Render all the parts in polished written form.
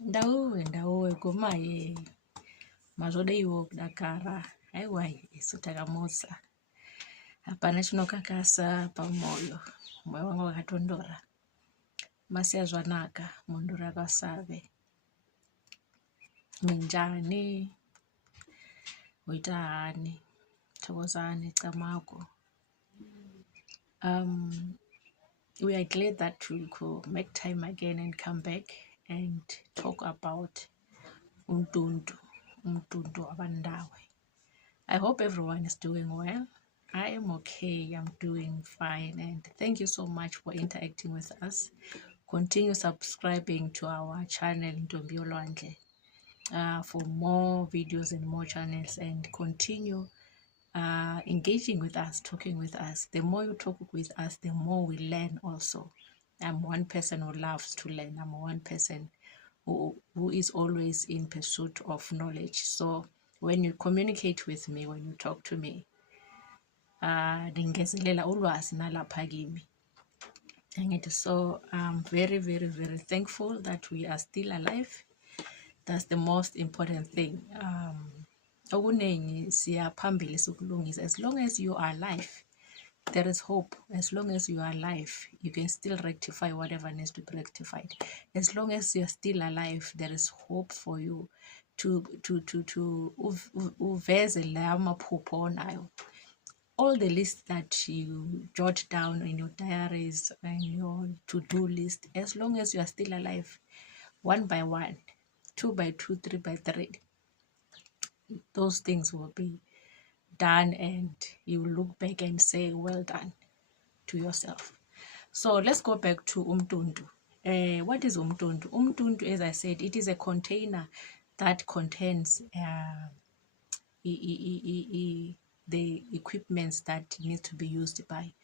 Ndawo kumaye mazvodaiwo kudakara aiwai isu takamusa hapana chinokakasa pamoyo, moyo wangu wakatondora. Masiya zvanaka, munhu rakasave minjani uita hani thokozani camako. We are glad that we could make time again and come back and talk about umtundu wabandawe. I hope everyone is doing well. I am okay, I'm doing fine, and thank you so much for interacting with us. Continue subscribing to our channel Ntombi Yolwandle for more videos and more channels, and continue engaging with us, talking with us. The more you talk with us, the more we learn also. I'm one person who loves to learn. I'm one person who is always in pursuit of knowledge. So when you communicate with me, when you talk to me, ndingezelela ulwazi nalapha kimi. So I'm very, very, very thankful that we are still alive. That's the most important thing. Okuningi siyaphambili sikulungisa. As long as you are alive, there is hope. As long as you are alive, you can still rectify whatever needs to be rectified. As long as you're still alive, there is hope for you to uveze la maphupho onayo. All the lists that you jot down in your diaries and your to-do list, as long as you are still alive, 1 by 1, 2 by 2, 3 by 3, those things will be done, and you look back and say, well done to yourself. So let's go back to umtundu. What is umtundu? Umtundu, as I said, it is a container that contains the equipments that need to be used by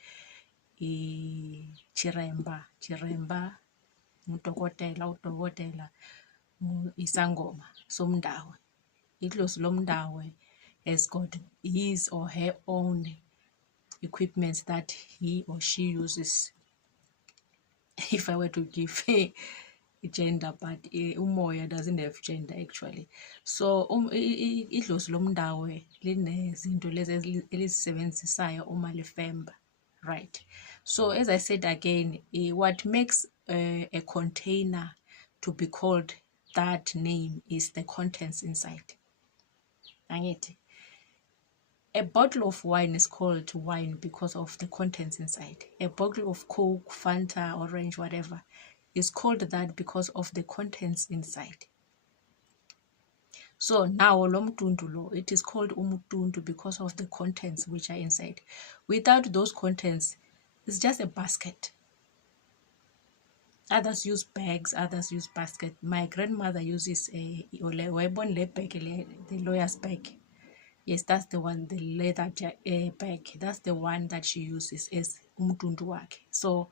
chiremba, udokotela, isangoma somndawe. Idlozi lomndawe has got his or her own equipment that he or she uses. If I were to give a gender, but umoya doesn't have gender actually. So idlozi lomndawe linezinto lezi elizisebenzisayo uma lifemba, right? So as I said again, what makes a container to be called that name is the contents inside. A bottle of wine is called wine because of the contents inside. A bottle of Coke, Fanta, orange, whatever, is called that because of the contents inside. So now it is called umutundu because of the contents which are inside. Without those contents, it's just a basket. Others use bags, others use basket. My grandmother uses the lawyer's bag. Yes, that's the one, the leather bag. That's the one that she uses as umtundu wakhe. So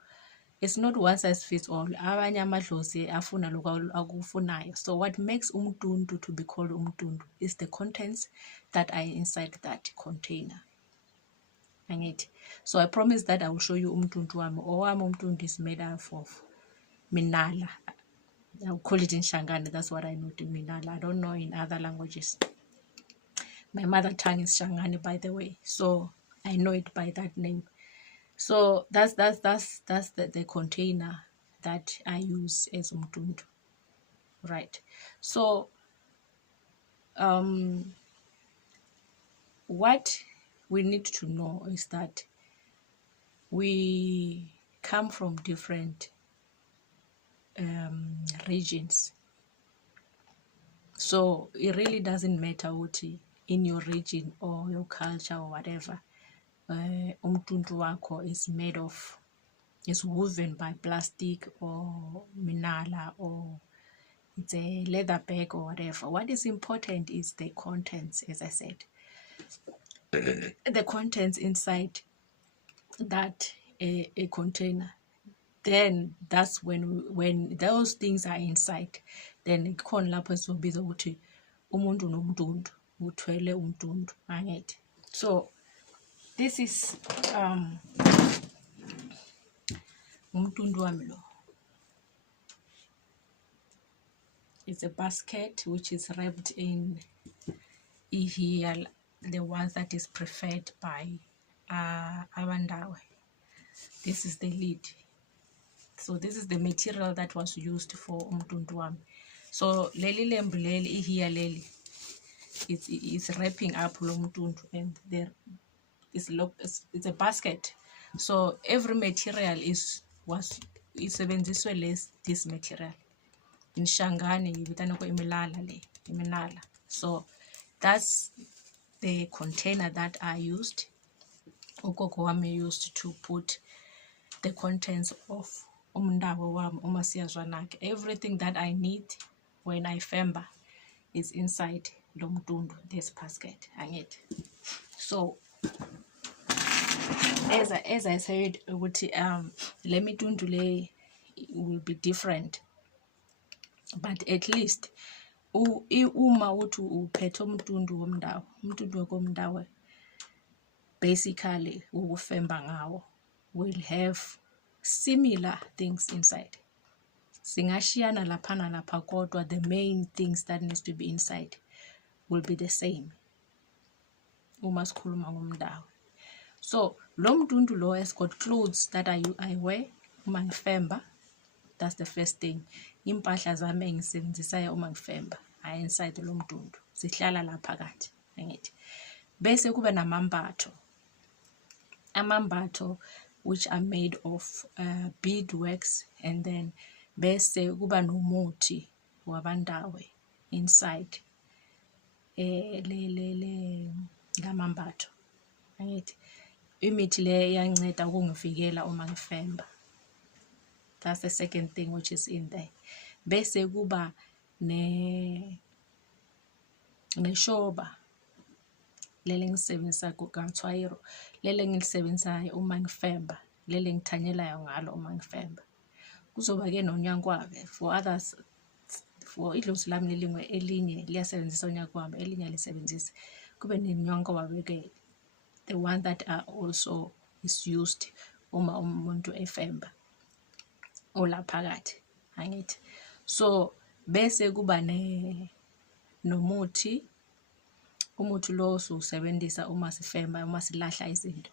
it's not one size fits all. Abanye amadlozi afuna lokho akufunayo. So what makes umtundu to be called umtundu is the contents that are inside that container. So I promise that I will show you umtundu wami. Owami umtundu is made up of minala. I'll call it in Shangani. That's what I know to minala. I don't know in other languages. My mother tongue is Shangani, by the way, so I know it by that name. So that's the container that I use as umtundu, right? So what we need to know is that we come from different regions. So it really doesn't matter what in your region or your culture or whatever, umtundu wako is made of, is woven by plastic or minala, or it's a leather bag or whatever. What is important is the contents, as I said. The contents inside that a container. Then that's when those things are inside, then khona lapho sizobiza ukuthi umuntu nomtundu uthwele umtundu, angithi. So this is umtundu wami lo. It's a basket which is wrapped in here, the one that is preferred by Awandawe. This is the lid. So this is the material that was used for umtuntu wami. So leli lembu leli here leli, it's wrapping up lo mtuntu, and there is it's a basket. So every material is this material. In Shangani ibitana ko imilala le, iminala. So that's the container that I used. Ugogo wami used to put the contents of umndabo wami uma siyazwana. Everything that I need when I femba is inside lo mtundu, this basket. So as I said, le mitundu le will be different, but at least uma uthi uphethe umtundu womndawo, umtundu womndawo basically ukufemba ngawo will have similar things inside. Singashiyana lapha nalapha, kodwa the main things that needs to be inside will be the same uma sikhuluma ngomndawo. So lo mtundu lo has got clothes that I wear uma ngifemba. That's the first thing. Impahla zami engisebenzisayo uma ngifemba are inside lo mtundu, zihlala lapha phakathi. Angithi bese kuba namambatho, amambatho which are made of beadworks, and then bese kuba nomuthi wabandawe inside le ngamambatho. Angithi imithi le iyanceda ukungivikela uma ngifemba. That's the second thing which is in there. Bese kuba neshoba lele ngisebenzisa kugathwayiro, lele ngilisebenzisayo uma ngifemba, lele ngithanyelayo ngalo uma ngifemba. Kuzoba ke nonyankwabe for others, for idlozi lami lelingwe elinye liyasebenzisa onyankwabe, elinye alisebenzisi. Kube nenyankwabe ke, the one that also is used uma umuntu efemba ola phakathi. Angithi so bese kuba nomuthi, umuthi lo usebenzisa uma sifemba, uma silahla izinto,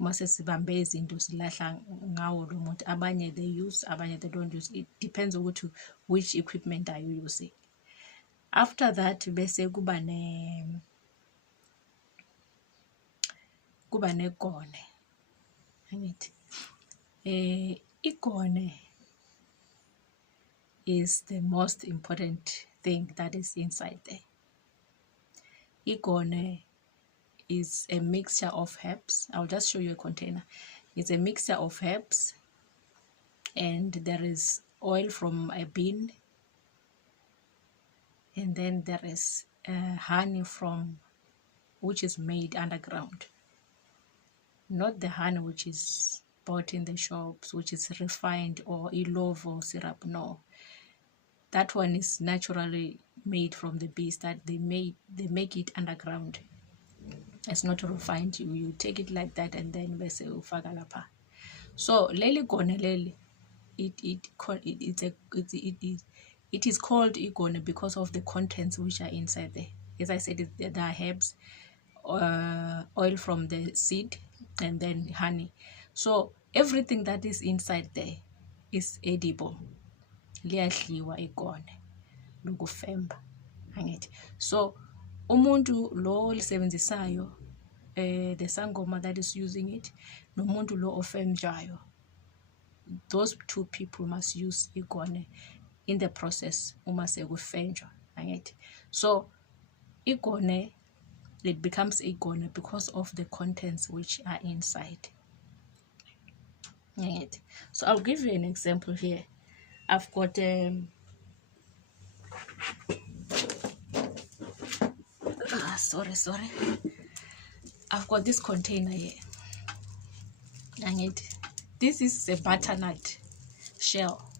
uma sesibambe izinto silahla ngawo lo muthi. Abanye they use, abanye they don't use. It depends ukuthi which equipment are you using. After that bese kuba negone. Angithi igone is the most important thing that is inside there. Igone is a mixture of herbs. I'll just show you a container. It's a mixture of herbs, and there is oil from a bean, and then there is honey which is made underground, not the honey which is bought in the shops, which is refined or ilovo syrup. No, that one is naturally made from the bees that they make it underground. It's not refined. You take it like that, and then bese ufaka lapha. So leli gone leli, it is called igone because of the contents which are inside there. As I said, there are herbs, oil from the seed, and then honey. So everything that is inside there is edible. Liyadliwa igone lokufemba. Angithi so umuntu lo lisebenzisayo, the sangoma that is using it, nomuntu lo ofemjayo, those two people must use igone in the process uma sekufenjwa. Angithi so igone, it becomes igone because of the contents which are inside. Angithi so I'll give you an example here. I've got sorry. I've got this container here. And this is a butternut shell.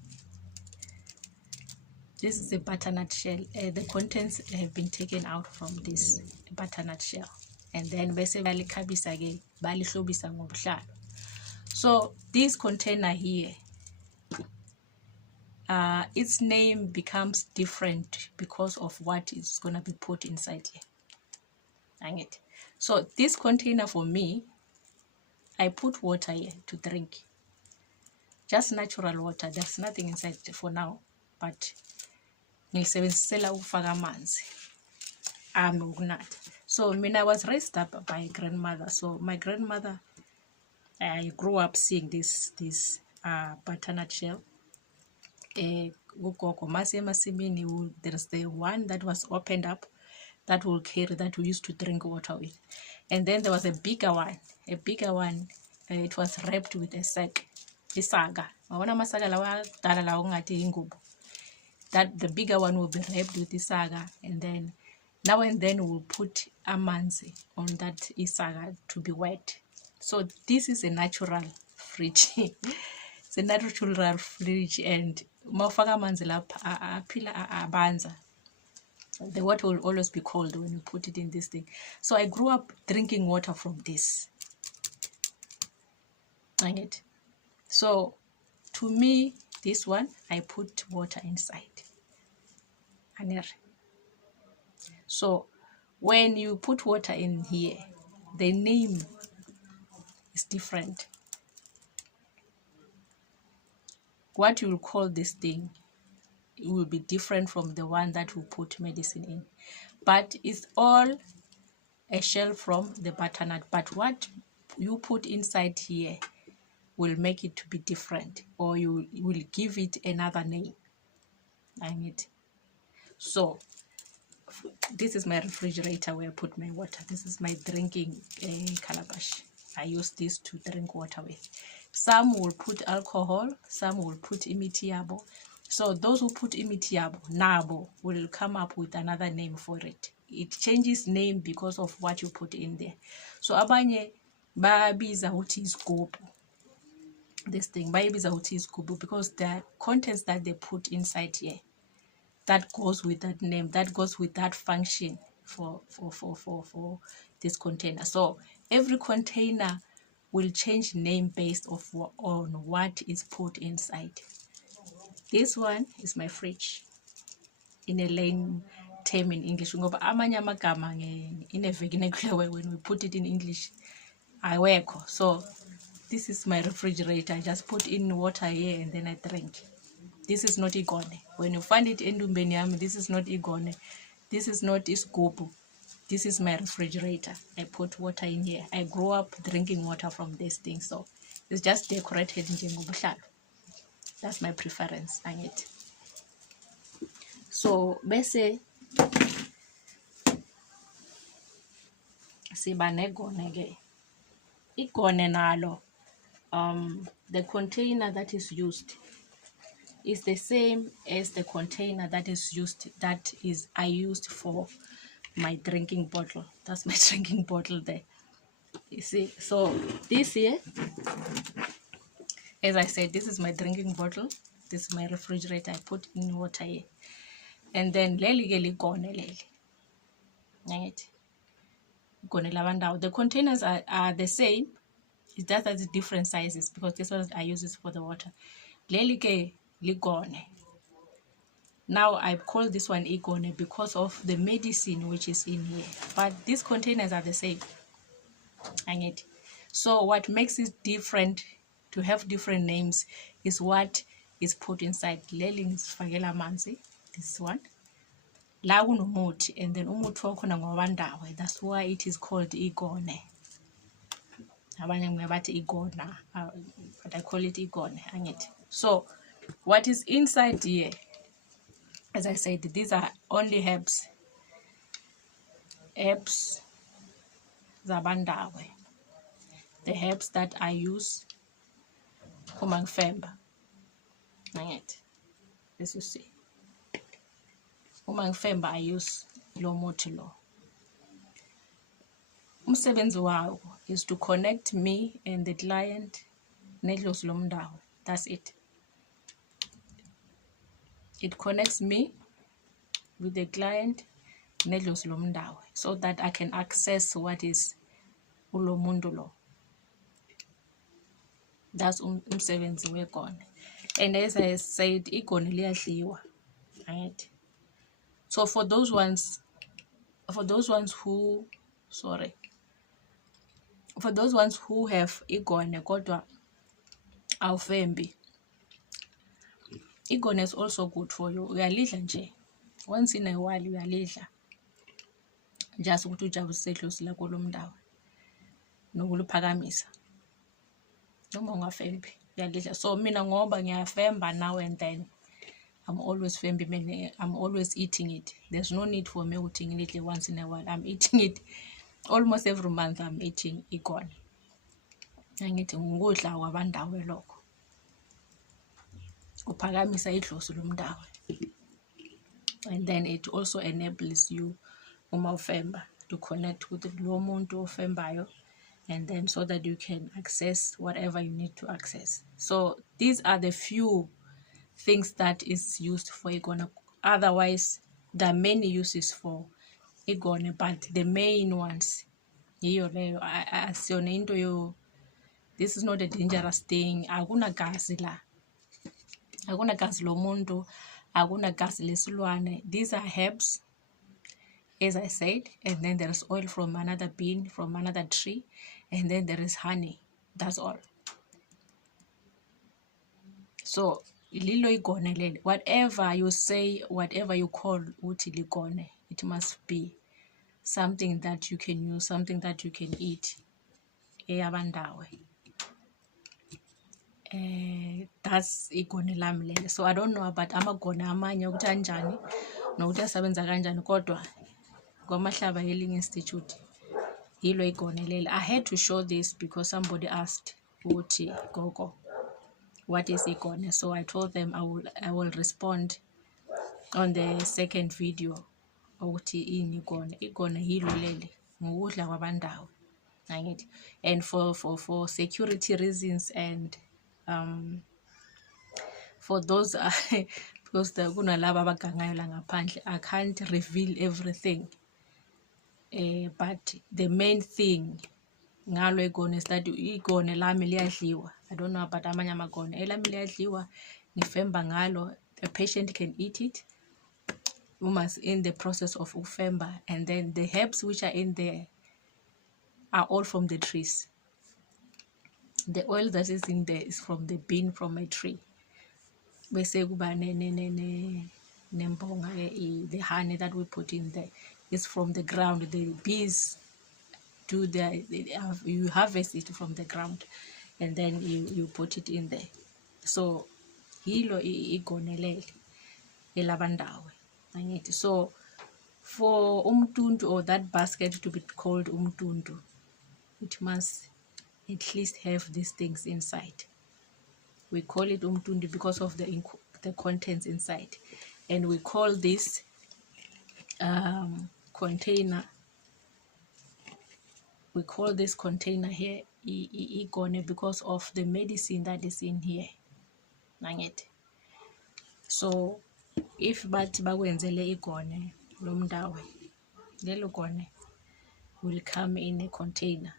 This is a butternut shell. The contents have been taken out from this butternut shell, and then bese balikhabisa ke balihlobisa ngobuhlalo. So this container here, its name becomes different because of what is going to be put inside here. Right? So this container for me, I put water here to drink. Just natural water. There's nothing inside for now. But ngilisebenzisela ukufaka amanzi ami ukunatha. So I was raised up by a grandmother. So my grandmother, I grew up seeing this butternut shell. There's the one that was opened up that will carry, that we used to drink water with. And then there was a bigger one. It was wrapped with a sack. Isaga. That the bigger one will be wrapped with isaga, and then now and then we'll put amanzi on that isaga to be wet. So this is a natural fridge. It's a natural fridge, and mawufaka amanzi lapha aphila abanza. The water will always be cold when you put it in this thing. So I grew up drinking water from this. Right? So to me, this one, I put water inside. So when you put water in here, the name is different. What you will call this thing, it will be different from the one that will put medicine in. But it's all a shell from the butternut. But what you put inside here will make it to be different, or you will give it another name. So this is my refrigerator where I put my water. This is my drinking calabash. I use this to drink water with. Some will put alcohol, some will put imithi yabo. So those who put imithi yabo, nabo, will come up with another name for it. It changes name because of what you put in there. So abanye babiza uthi isigubhu. This thing bayibiza uthi isigubhu because the contents that they put inside here, that goes with that name, that goes with that function for this container. So every container will change name based on what is put inside. This one is my fridge in a lame term in English. In a vernacular way, when we put it in English, I work. So this is my refrigerator. I just put in water here and then I drink. This is not igone. When you find it in Dumbeniam, this is not igone. This is not iskopu. This is my refrigerator. I put water in here. I grew up drinking water from this thing, so it's just decorated in. That's my preference. So bese siba negone ke. Igone nalo, the container that is used is the same as the container that is used, I used for my drinking bottle. That's my drinking bottle there. You see, so this here, as I said, this is my drinking bottle. This is my refrigerator. I put in water here. And then the containers are the same. It's just that it's different sizes because this one I use this for the water. Now I call this one igone because of the medicine which is in here. But these containers are the same. So what makes it different, to have different names, is what is put inside. This one. And then that's why it is called igone. But I call it igone. So what is inside here, as I said, these are only herbs zabandawe, the herbs that I use umangifemba. As you see, umangifemba I use lo muthi lo. Umsebenzi wawo is to connect me and the client nedlozi lomndawo. That's it. It connects me with the client nedlozi lomndawo so that I can access what is ulo mundo lo. That's umsebenzi wegone. And as I said, igone liyadliwa, right? So for those ones who, sorry, for those ones who have igone kodwa awufembi, igone is also good for you. Uyalidla nje once in a while, uyalidla just ukuthi ujabulise idlozi lakho lomndawo nokuluphakamisa, noma ungafembi uyalidla. So mina ngoba ngiyafemba now and then, I'm always fembi, I'm always eating it. There's no need for me ukuthi ngilidle once in a while. I'm eating it almost every month. I'm eating igone. Angithi ngukudla kwabandawo lokho, kuphakamisa idlozi lomndawo. And then it also enables you uma ufemba to connect with lo muntu ofembayo, and then so that you can access whatever you need to access. So these are the few things that is used for igone. Otherwise, there are many uses for igone, but the main ones, asiyona into yo, this is not a dangerous thing. Akunagazi la, akunagazi lomuntu, akunagazi lesilwane. These are herbs, as I said, and then there is oil from another bean, from another tree, and then there is honey. That's all. So lilo igone leli, whatever you say, whatever you call uthi ligone, it must be something that you can use, something that you can eat eyabandawe. That's igone lami leli. So I don't know about amagone amanye ukuthi anjani nokuthi asebenza kanjani, kodwa kwaMahlaba Healing Institute yilo igone leli. I had to show this because somebody asked ukuthi gogo, what is igone? So I told them I will respond on the second video ukuthi ini igone. Igone yilo leli, ngukudla kwabandawo, angithi. And for security reasons and for those because kunalaba abagangayo la ngaphandle, I can't reveal everything, but the main thing ngalo igone is that igone lami liyadliwa. I don't know about amanye amagone, elami liyadliwa, ngifemba ngalo. The patient can eat it in the process of ufemba, and then the herbs which are in there are all from the trees. The oil that is in there is from the bean from a tree. Bese kuba nembonga, the honey that we put in there is from the ground. The bees do you harvest it from the ground, and then you put it in there. So hilo igone leli elabandawe, angithi. So for umtundu, or that basket to be called umtundu, it must at least have these things inside. We call it umtundu because of the contents inside, and we call this container, we call this container here igone because of the medicine that is in here, nangithi. So if bathi bakwenzele igone lomndawe, lelo gone will come in a container,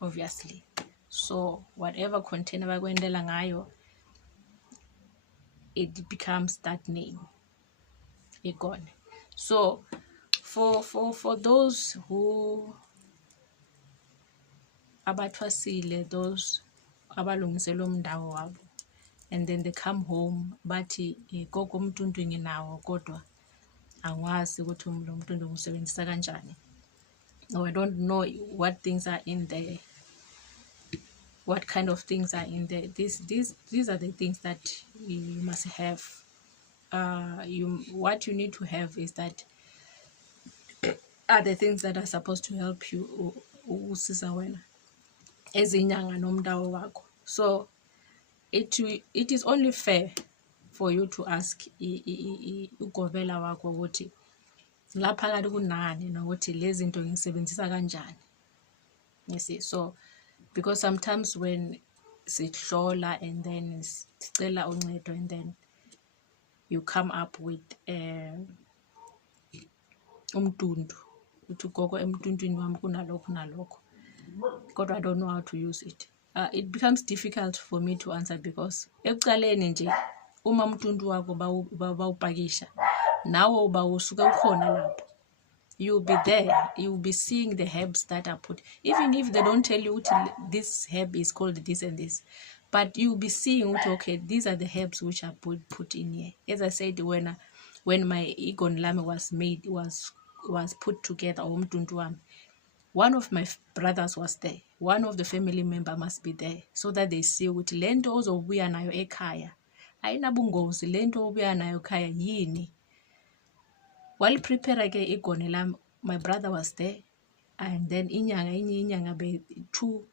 obviously. So whatever container bakwendela ngayo, it becomes that name, igone. So for those who abathwasile, those abalungisela umndawo wabo, and then they come home bathi gogo umtundu nginawo kodwa angwazi ukuthi lo mtundu ngisebenzisa kanjani, or I don't know what things are in there, what kind of things are in there. These are the things that you must have. What you need to have is that are the things that are supposed to help you usiza wena ezinyanga nomndawo wakho. So it is only fair for you to ask ugovela wakho ukuthi lapha kade kunani nokuthi lezi zinto ngisebenzisa kanjani. You see, so because sometimes when sihlola and then sicela uncedo, and then you come up with umtundu, uthi gogo emtundwini wami kunalokho nalokho, kodwa I don't know how to use it. it becomes difficult for me to answer because ekuqaleni nje uma umntuntu wakho bawupakisha nawe uba usuke ukhona lapho, you'll be there, you'll be seeing the herbs that are put, even if they don't tell you this herb is called this and this, but you'll be seeing okay, these are the herbs which are put in here. As I said, when my Igon Lame was made, was put together, one of my brothers was there, one of the family member must be there, so that they see ukuthi lento ozobuya nayo ekhaya ayinabungozi, lento obuya nayo ekhaya yini. While prepare ke igone lam, my brother was there, and then inyanga 2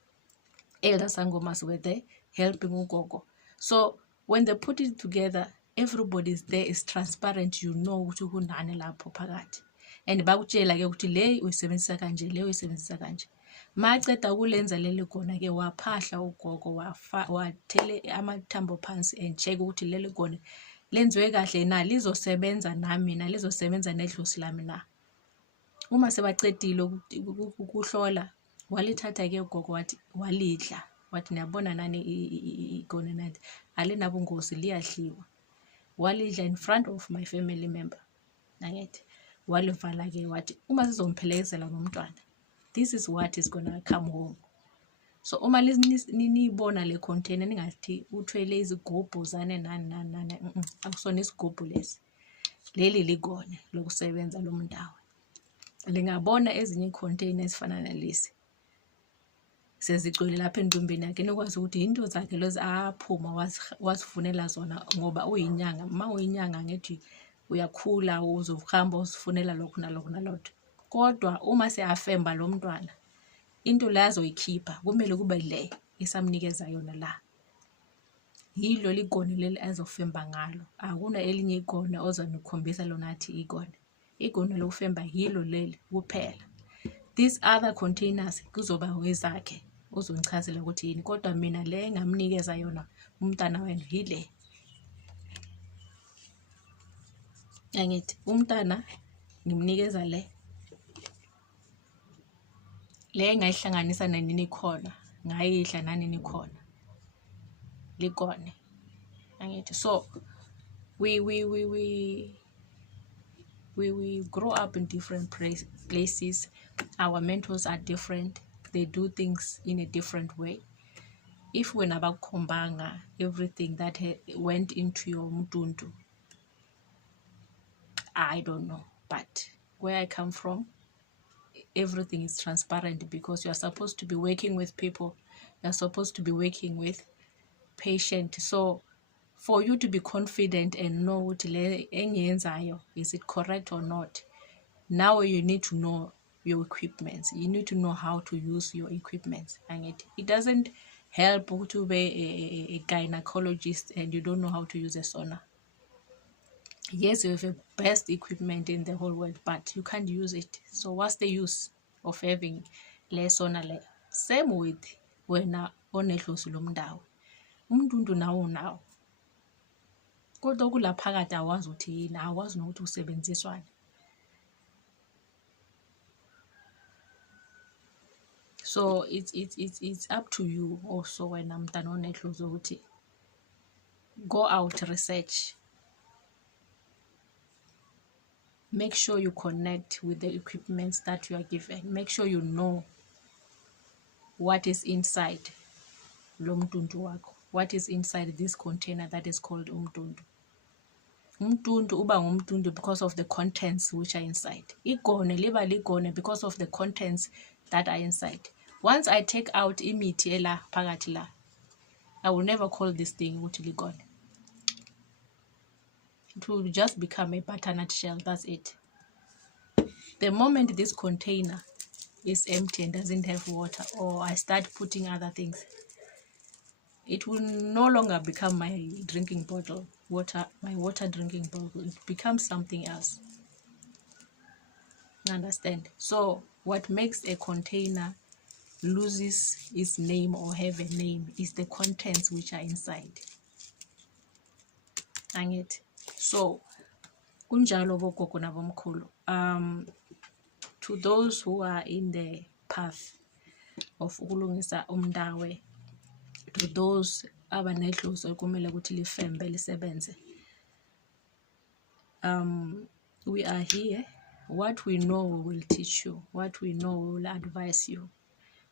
elder sangomas were there helping ugogo. So when they put it together, everybody's there, is transparent, you know ukuthi kunani lapho phakathi, and bakutshela ke ukuthi le uyisebenzisa kanje, le uyisebenzisa kanje. Maceda ukulenza leli gona ke waphahla ugogo, wathele amathambo phansi and check ukuthi leli gona lenziwe kahle na, lizosebenza nami na, lizosebenza nedlozi lami na. Uma sebacedile ukuhlola, walithatha ke ugogo wathi walidla, wathi niyabona nani igone nathi alinabungozi, liyadliwa. Walidla in front of my family member, nangethi walivala ke wathi uma sizomphelezela nomntwana, this is what is gonna come home. So uma nibona le container ningathi uthwele izigubhu zane nani akusona isigubhu lesi, leli ligone lokusebenza lo mndawo. Lingabona ezinye container ezifana nalesi sezigcwele lapha endumbeni yakhe, nikwazi ukuthi into zakhe lezi aphuma wazifunela zona, ngoba uyinyanga. Uma uyinyanga ngithi uyakhula, uzohamba uzifunela lokhu nalokhu nalokho, kodwa uma seafemba lo mntwana, into le azoyikhipha kumele kube le isamnikeza yona la. Yilo ligone leli azofemba ngalo, akuna elinye igone ozanikhombisa lona athi igone. Igone lokufemba yilo leli kuphela. These other containers kuzoba wezakhe, uzongichazela ukuthi yini, kodwa mina le engamnikeza yona umntana wena yile. Angithi umntana ngimnikeza le ngayihlanganisa nanini khona, ngayidla nanini khona, ligone. Angithi so we grow up in different places. Our mentors are different, they do things in a different way. If wena bakukhombanga everything that went into your mtuntu, I don't know, but where I come from, everything is transparent, because you are supposed to be working with people, you are supposed to be working with patients. So for you to be confident and know what is it correct or not, now you need to know your equipment, you need to know how to use your equipment. And it doesn't help to be a gynecologist and you don't know how to use a sonar. Yes, you have the best equipment in the whole world, but you can't use it. So what's the use of having less sonar? Same with wena onedlozi lomndawo, umntuntu nawo kodwa kula phakathi awazi ukuthi yini, awazi nokuthi usebenziswane. So it's up to you also wena mntana onedlozi ukuthi go out, research, make sure you connect with the equipments that you are given, make sure you know what is inside lo mtuntu wakho, what is inside this container that is called umtuntu. Umtuntu uba ngumtuntu because of the contents which are inside. Igone liba ligone because of the contents that are inside. Once I take out imithi ela phakathi la, I will never call this thing ukuthi ligone. It will just become a butternut shell, that's it. The moment this container is empty and doesn't have water, or I start putting other things, it will no longer become my drinking bottle, my water drinking bottle. It becomes something else. Understand? So what makes a container loses its name or have a name is the contents which are inside. Angithi? So kunjalo bogogo nabomkhulu. To those who are in the path of ukulungisa umndawe, to those abanedlozi okumele ukuthi lifembe lisebenze. We are here. What we know we will teach you. What we know we will advise you.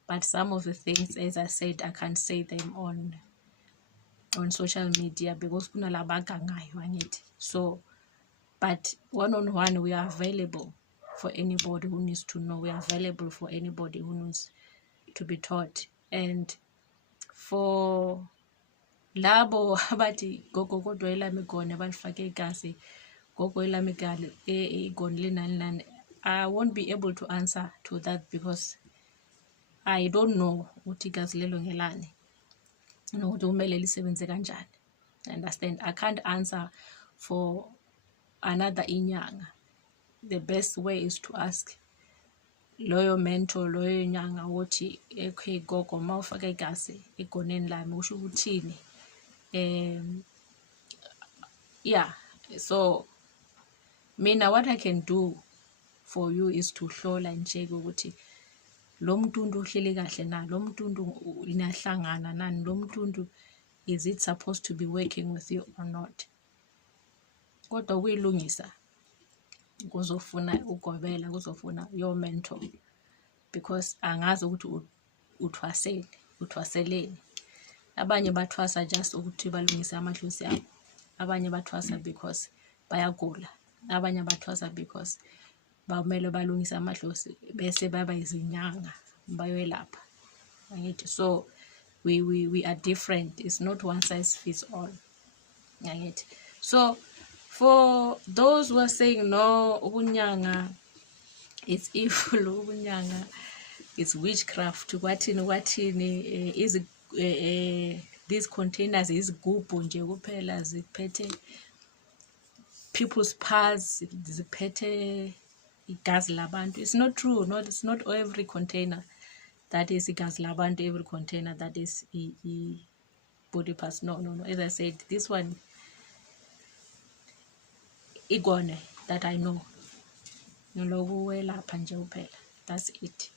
But some of the things, as I said, I can't say them on social media because kunalabagangayo angithi. So, but one-on-one we are available for anybody who needs to know. We are available for anybody who needs to be taught. And for labo abathi gogo kodwa elami igone balifake igazi, gogo elami igone linani, I won't be able to answer to that because I don't know ukuthi igazi lelo ngelani nokuthi kumele lisebenze kanjani. Understand? I can't answer for another inyanga. The best way is to ask loyo mentor, loyo nyanga ukuthi okay gogo mawufaka igazi egoneni lami usho ukuthini. Yeah, so mina what I can do for you is to hlola nje ukuthi lo mntundu uhleli kahle na, lo mntundu inahlangana nani, lo mntundu is it supposed to be working with you or not. Kodwa ukuyilungisa kuzofuna ugobela, kuzofuna your mentor because angazi ukuthi uthwaseleni. Abanye bathwasa just ukuthi balungise amadlozi abo, abanye bathwasa because bayagula, abanye bathwasa because bamele balungise amadlozi bese baba izinyanga bayoyelapha. Angithi? So we are different. It's not one size fits all. Angithi? So for those who are saying no, ubunyanga it's evil, ubunyanga it's witchcraft, wathini is these containers izigubhu nje kuphela ziphethe people's purse, ziphethe igazi labantu. It's not true. It's not every container that is igazi labantu, every container that is body parts. No. As I said, this one igone that I know. That's it.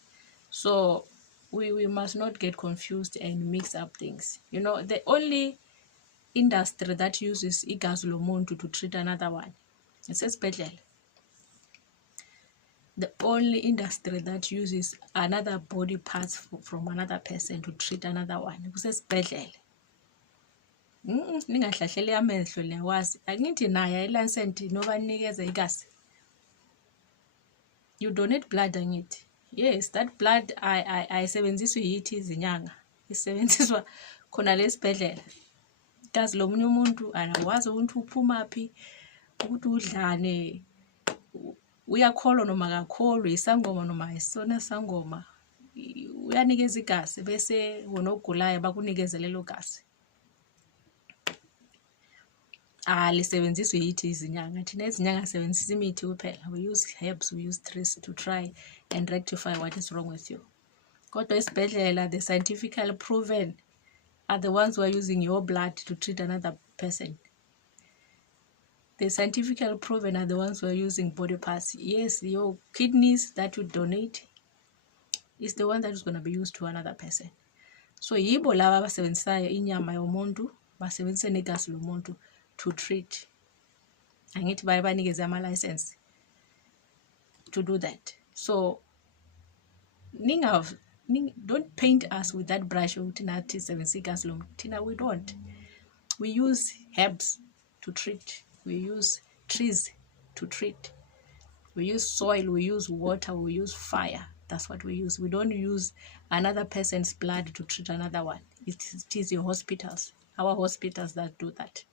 So we must not get confused and mix up things. The only industry that uses igazi lomuntu to treat another one, it says esibhedlela. The only industry that uses another body parts from another person to treat another one, kusesibhedlela. Ningahlahleli amehlo liyawazi. Angithi naye ilicense nobanikeza igazi. You donate blood angithi. Yes, that blood ayisebenziswa yithi izinyanga. Isebenziswa khona lesibhedlela. Igazi lomunye umuntu anawazi ukuthi uphuma phi, ukuthi udlane, uyakholwa noma akakholwa, isangoma noma ayisona sangoma, uyanikeza igazi bese wona ogulayo bakunikeze lelo gazi. Lisebenziswe yithi izinyanga. Thina izinyanga sisebenzisa imithi kuphela. We use herbs, we use trees to try and rectify what is wrong with you. Kodwa esibhedlela, the scientifically proven are the ones who are using your blood to treat another person. The scientifically proven are the ones who are using body parts. Yes, your kidneys that you donate is the one that is going to be used to another person. So yibo laba basebenzisayo inyama yomuntu, basebenzise negazi lomuntu to treat. Angithi banikeze ama-license to do that. So don't paint us with that brush ukuthi nathi sebenzisa igazi lomuntu. We don't. We use herbs to treat. We use trees to treat. We use soil, we use water, we use fire. That's what we use. We don't use another person's blood to treat another one. It is your hospitals, our hospitals that do that.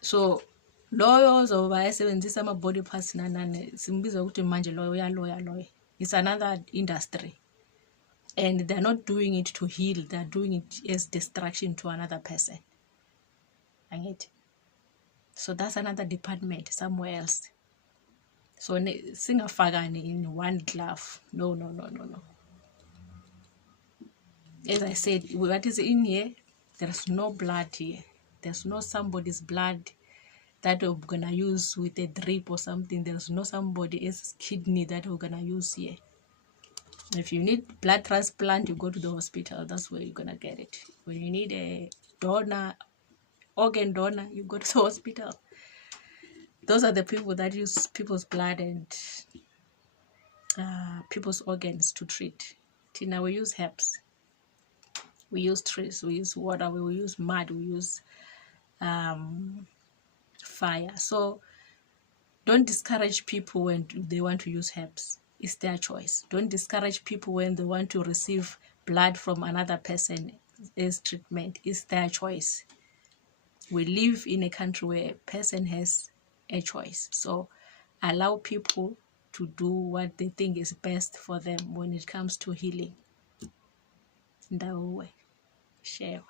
So lawyers bayasebenzisa ama-body parts nanani, simbiza ukuthi manje lawyer. It's another industry. And they're not doing it to heal. They're doing it as destruction to another person. So that's another department somewhere else. So singafakani in one glove. No. As I said, what is in here, there's no blood here. There's no somebody's blood that we're gonna use with a drip or something. There's no somebody else's kidney that we're gonna use here. If you need blood transplant, you go to the hospital. That's where you're gonna get it. When you need a donor, organ donor, you go to the hospital. Those are the people that use people's blood and people's organs to treat. Tina, we use herbs, we use trees, we use water, we use mud, we use fire. So don't discourage people when they want to use herbs. It's their choice. Don't discourage people when they want to receive blood from another person as treatment. It's their choice. We live in a country where a person has a choice. So allow people to do what they think is best for them when it comes to healing. Ndawe, share.